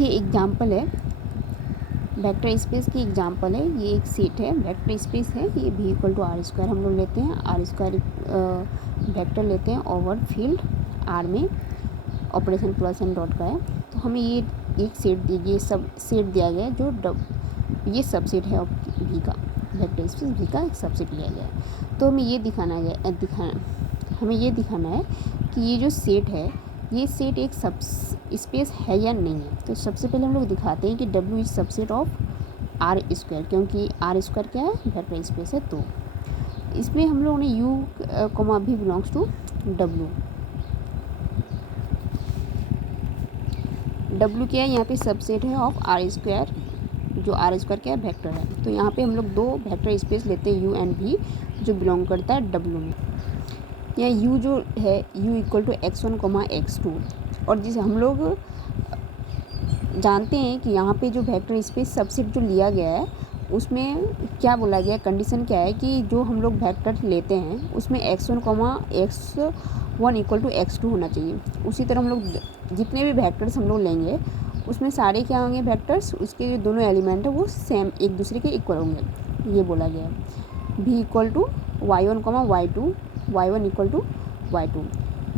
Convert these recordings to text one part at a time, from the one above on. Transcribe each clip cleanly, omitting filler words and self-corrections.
ये एग्जाम्पल है, vector space की एग्जाम्पल है। ये एक सेट है, वेक्टर स्पेस है। ये v equal to R square हम लोग लेते हैं, आर स्क्वायर वेक्टर लेते हैं ओवर फील्ड आर में, ऑपरेशन प्लस एंड डॉट का है। तो हमें ये एक सेट दी, ये सब सेट दिया गया है जो ये सबसेट है v का, वेक्टर स्पेस v का एक सबसेट लिया गया है। तो हमें ये हमें ये दिखाना है कि ये जो सेट है, ये सेट एक सब स्पेस है या नहीं है। तो सबसे पहले हम लोग दिखाते हैं कि W is subset of R square, क्योंकि आर स्क्वायर क्या है, वेक्टर स्पेस है। तो इसमें हम लोगों ने u comma v belongs to W। W क्या है, यहाँ पे सबसेट है ऑफ आर स्क्वायर, जो आर स्क्वायर क्या है, वेक्टर है। तो यहाँ पे हम लोग दो वेक्टर स्पेस लेते हैं u एंड v, जो बिलोंग करता है W में। यहाँ u जो है, u equal to x1 comma x2, और जिसे हम लोग जानते हैं कि यहाँ पे जो वेक्टर स्पेस सबसेट जो लिया गया है, उसमें क्या बोला गया, कंडीशन क्या है कि जो हम लोग वेक्टर लेते हैं उसमें x1 comma x1 equal to x2 होना चाहिए। उसी तरह हम लोग जितने भी वेक्टर्स हम लोग लेंगे उसमें सारे क्या होंगे वेक्टर्स, उसके जो दोनों एलिमेंट है वो सेम एक दूसरे के इक्वल होंगे, ये बोला गया है। v equal to y1 comma y2, y1 equal to y2।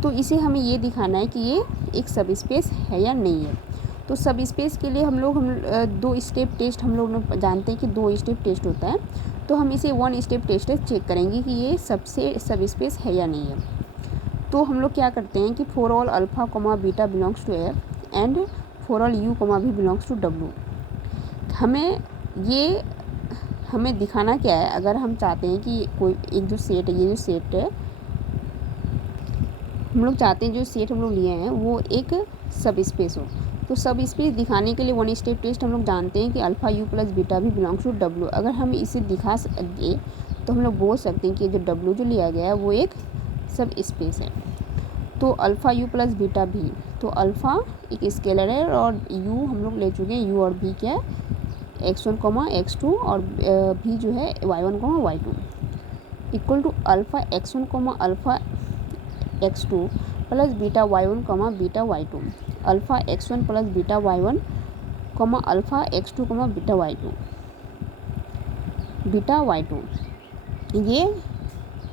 तो इसे हमें ये दिखाना है कि ये एक सब स्पेस है या नहीं है। तो सब स्पेस के लिए हम दो स्टेप टेस्ट हम लोग जानते हैं कि दो स्टेप टेस्ट होता है। तो हम इसे वन स्टेप टेस्ट चेक करेंगे कि ये सबसे सब स्पेस है या नहीं है। तो हम लोग क्या करते हैं कि for all alpha comma beta belongs to F and for all u comma भी बिलोंग्स टू डब्लू। हमें दिखाना क्या है, अगर हम चाहते हैं कि कोई एक जो सेट है, ये जो सेट है हम लोग चाहते हैं जो सेट हम लोग लिए हैं वो एक सब स्पेस हो। तो सब स्पेस दिखाने के लिए वन स्टेप टेस्ट हम लोग जानते हैं कि अल्फ़ा यू प्लस बीटा भी बिलोंग्स टू डब्लू। अगर हम इसे दिखा सके तो हम लोग बोल सकते हैं कि जो डब्लू जो लिया गया है वो एक सब स्पेस है। तो अल्फ़ा यू प्लस बीटा भी, तो अल्फ़ा एक स्केलर है और यू हम लोग ले चुके हैं, यू और भी क्या है x1 कॉमा x2, और भी जो है y1 comma y2 equal to alpha x1 comma alpha x2 plus beta y1 comma beta y2, alpha x1 plus beta y1 comma alpha x2 comma beta y2, ये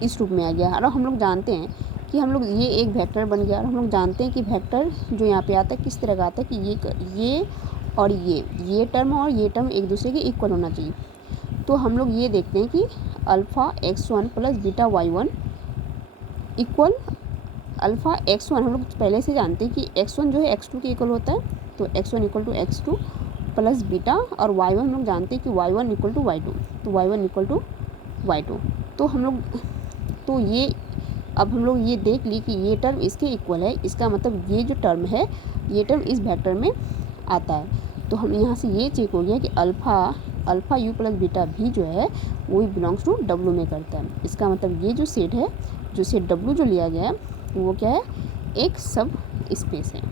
इस रूप में आ गया। और हम लोग जानते हैं कि हम लोग ये एक वेक्टर बन गया, और हम लोग जानते हैं कि वेक्टर जो यहाँ पे आता है किस तरह का आता है कि ये और ये टर्म और ये टर्म एक दूसरे के इक्वल होना चाहिए। तो हम लोग ये देखते हैं कि alpha x1 plus beta y1 equal alpha x1, हम लोग पहले से जानते हैं कि x1 जो है x2 के इक्वल होता है। तो x1 equal to x2 plus beta, और y1 हम लोग जानते हैं कि y1 इक्वल टू y2, तो y1 इक्वल टू y2। तो अब हम लोग ये देख ली कि ये टर्म इसके इक्वल है, इसका मतलब ये जो टर्म है ये टर्म इस वेक्टर में आता है। तो हम यहाँ से ये चेक हो गया कि अल्फ़ा यू प्लस बीटा भी जो है वो ही बिलोंग्स टू डब्लू में करता है। इसका मतलब ये जो सेट है, जो सेट डब्लू जो लिया गया है वो क्या है, एक सब स्पेस है।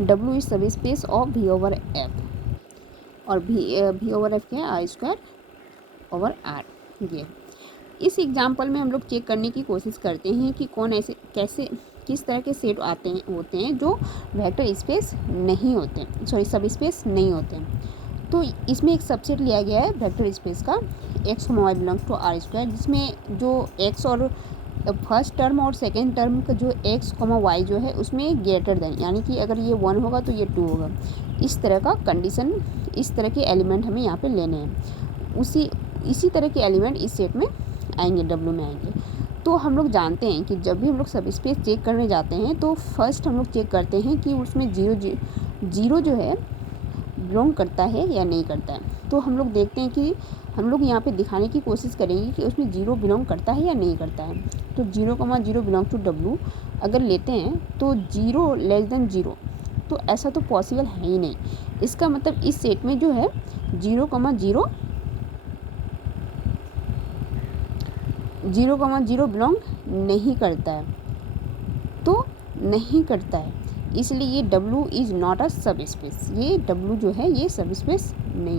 डब्लू इज सब space of v over F, और v ओवर एफ क्या है, आर स्क्वायर ओवर आर। ये इस एग्जाम्पल में हम लोग चेक करने की कोशिश करते हैं कि किस तरह के सेट होते हैं जो वेक्टर स्पेस नहीं होते, सब स्पेस नहीं होते। तो इसमें एक सबसेट लिया गया है वेक्टर स्पेस का, x comma y belongs to R square, जिसमें जो x और फर्स्ट टर्म और सेकेंड टर्म का जो x कॉमा y जो है उसमें ग्रेटर देन, यानी कि अगर ये 1 होगा तो ये 2 होगा। इस तरह का कंडीशन, इस तरह के एलिमेंट हमें यहाँ पे लेने हैं। इसी तरह के एलिमेंट इस सेट में आएंगे, डब्लू में आएंगे। तो हम लोग जानते हैं कि जब भी हम लोग सब स्पेस चेक करने जाते हैं तो फर्स्ट हम लोग चेक करते हैं कि उसमें जीरो जो है बिलोंग करता है या नहीं करता है। तो हम लोग देखते हैं कि हम लोग यहाँ पे दिखाने की कोशिश करेंगे कि उसमें जीरो बिलोंग करता है या नहीं करता है। तो 0,0 बिलोंग टू डब्लू अगर लेते हैं तो 0 लेस देन 0, तो ऐसा तो पॉसिबल है ही नहीं। इसका मतलब इस सेट में जो है 0,0 बिलोंग नहीं करता है, तो नहीं करता है, इसलिए ये W इज़ नॉट अ सब स्पेस। ये W जो है ये सब स्पेस नहीं है।